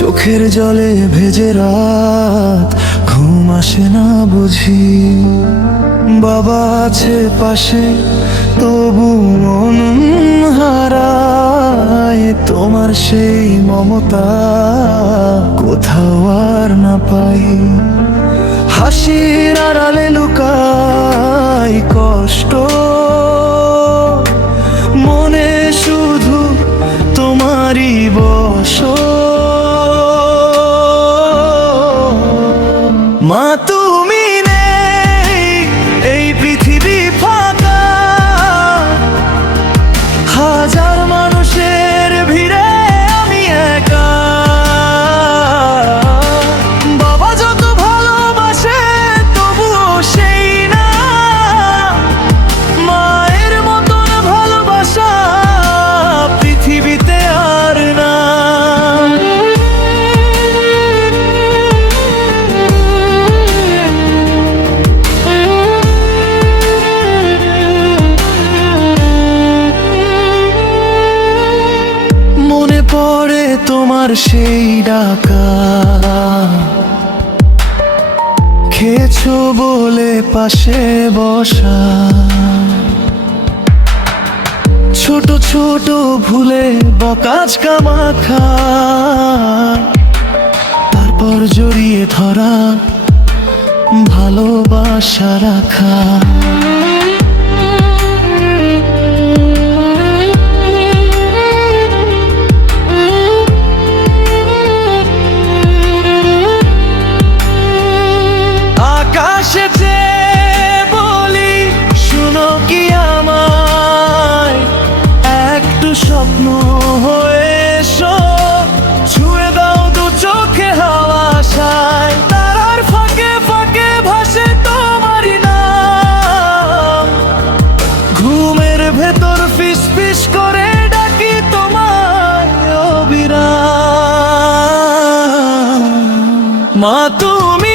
চোখের জলে ভেজে রাত, ঘুম আসে না বুঝি। বাবা আছে পাশে তবু মন হারায়, তোমার সেই মমতা কোথাও আর না পাই। হাসির আড়ালে লুকাই কষ্ট, মনে শুধু তোমারই বসত। মা তুমি নেই, এই পৃথিবী ফাঁকা, হাজার মানুষের ভিড়ে আমি একা। বাবা যত ভালোবাসে তবুও সেই না, মায়ের মতন ভালোবাসা পৃথিবীতে আর না। মনে পড়ে তোমার সেই ডাকা, খেয়েছো বলে পাশে বসা, ছোট ছোট ভুলে বকাঝকা মাখা, তারপর জড়িয়ে ধরা ভালোবাসা রাখা। আকাশেতে বলি শুনো কি আমায়, একটু স্বপ্ন হয়ে এসো, ছুঁয়ে দাও দু চোখে হাওয়াশায়। তারার ফাঁকে ফাঁকে ভাসে তোমারই নাম, ঘুমের ভেতর ফিস ফিস করে ডাকি তোমায় অবিরাম। মা তুমি